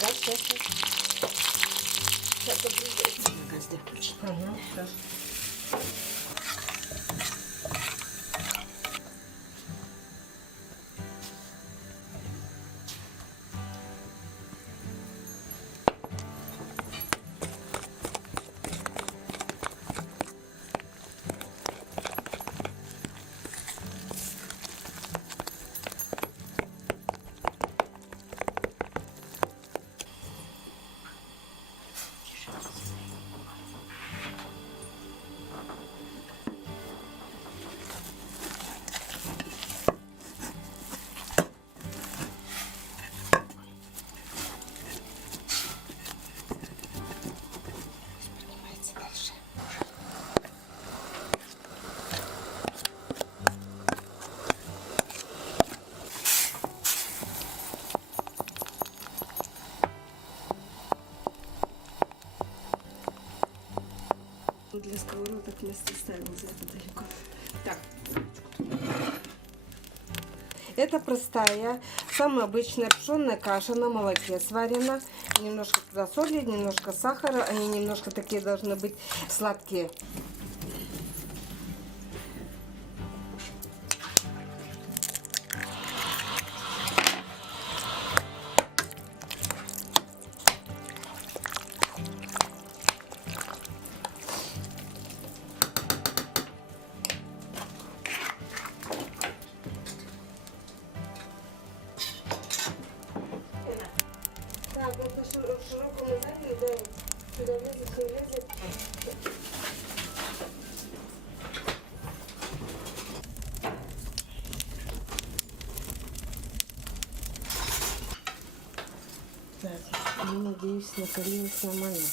Да, сейчас. Сейчас обрезается. Газ включить. Ага, да. Поднимается дальше. Для сковородок место ставил где-то далеко. Так. Это простая, самая обычная пшенная каша на молоке сварена. Немножко туда соли, немножко сахара. Они немножко такие должны быть сладкие. Так, это в широком зале, да, сюда влезет, все влезет. Так, я надеюсь, накалилось нормально.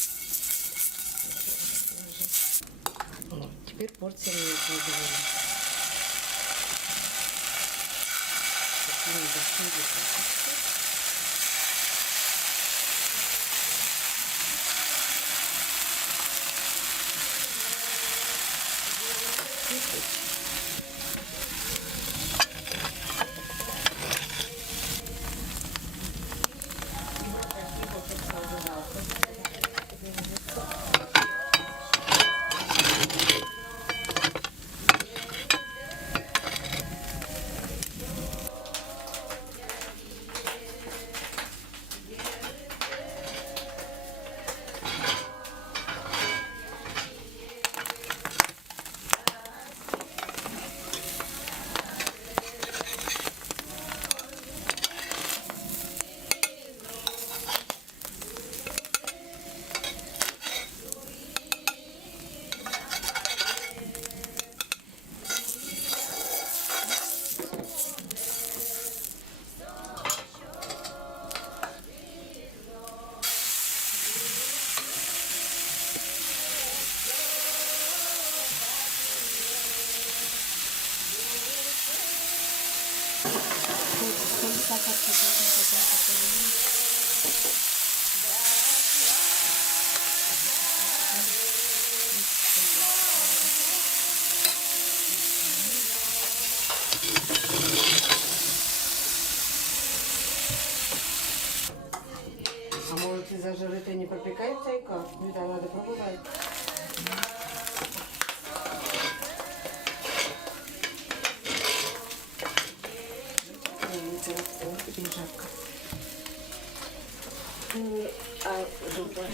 Теперь порция мне позволит. Такие небольшие лепешки. А может из-за жары ты не попекает чайка? Ну да, надо пробовать. Очень жарко. А жопа.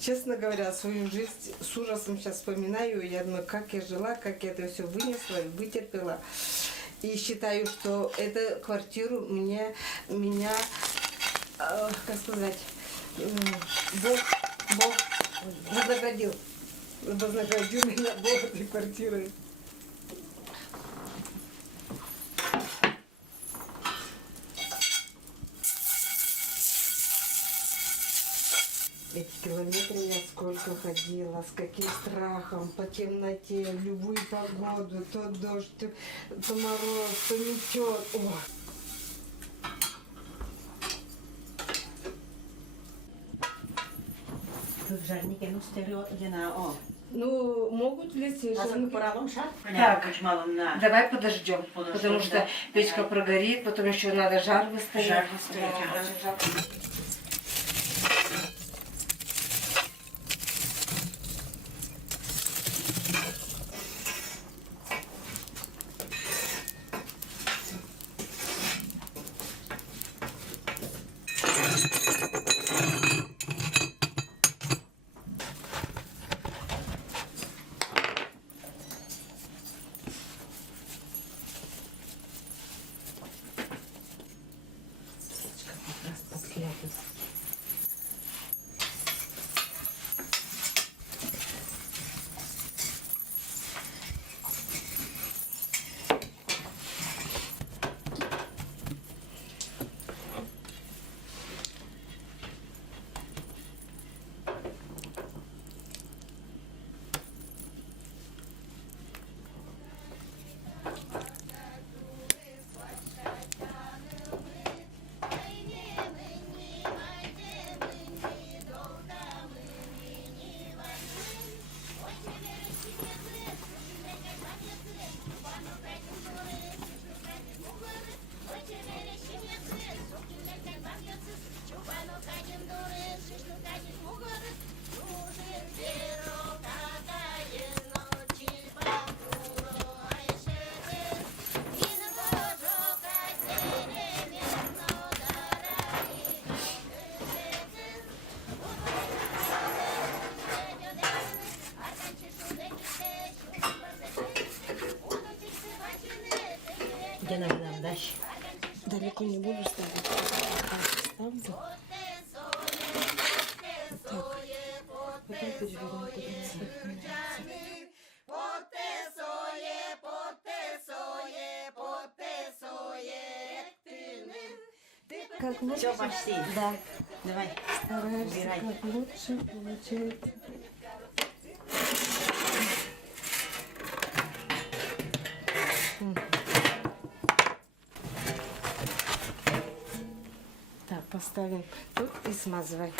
Честно говоря, свою жизнь с ужасом сейчас вспоминаю. Я думаю, как я жила, как я это все вынесла и вытерпела. И считаю, что эту квартиру меня, как сказать, Бог вознаградил меня Бог этой квартирой. Эти километры я сколько ходила, с каким страхом, по темноте, в любую погоду, то дождь, то мороз, то метет. О. żarnikiem stereo, gdzie na o. Ну, могут ли A совершенно... co poralą szat? Так. Być malą na. Давай подождем, Подождем, потому что да. печка прогорит, потом еще надо жар выставить. Жар выставить, Да, ага. очень жарко. Gdzie nam dać? Далеко не буду ставить. Так, ставлю. Так. Потом переверну как лучше. Все, почти. Да. Давай. Стараешься Убирай. как лучше получается. Так, поставим тут и смазывай.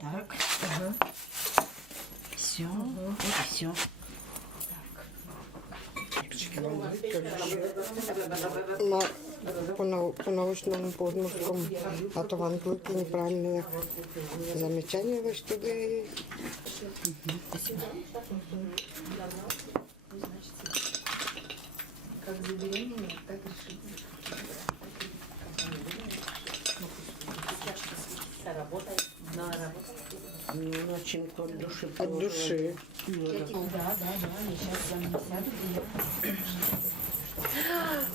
Так. Ага. Все. Вот и все. По научному подмышкам, а то в английке неправильные замечания вы что ли? Как забеременела, так решила. Работает. Надо работать. Ну, начинку от души. От Да, души. я сейчас за мной сяду, и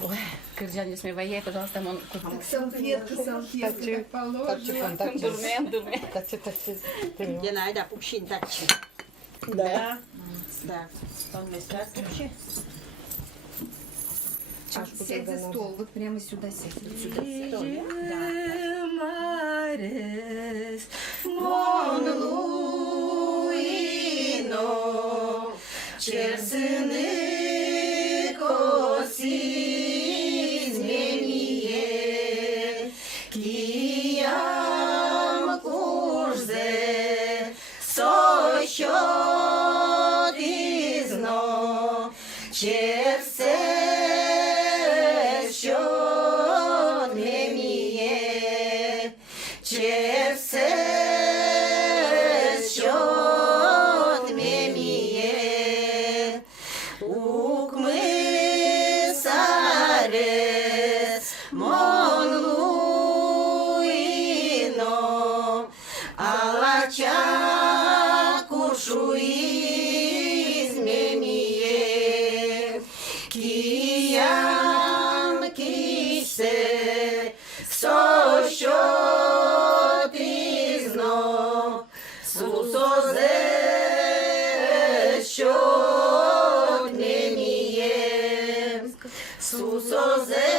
Ой, Кырджан, не смевай, пожалуйста, мон. салфетку так положила. Дурме. Gdzie na da pupsin tak ci. Да. Да. Он месяц вообще. Сядь за стол, вот прямо сюда сядь. Вот сюда. Mares, mon luino, cersâne cosis menie, chiam curze, sociodizno, cerse Susoze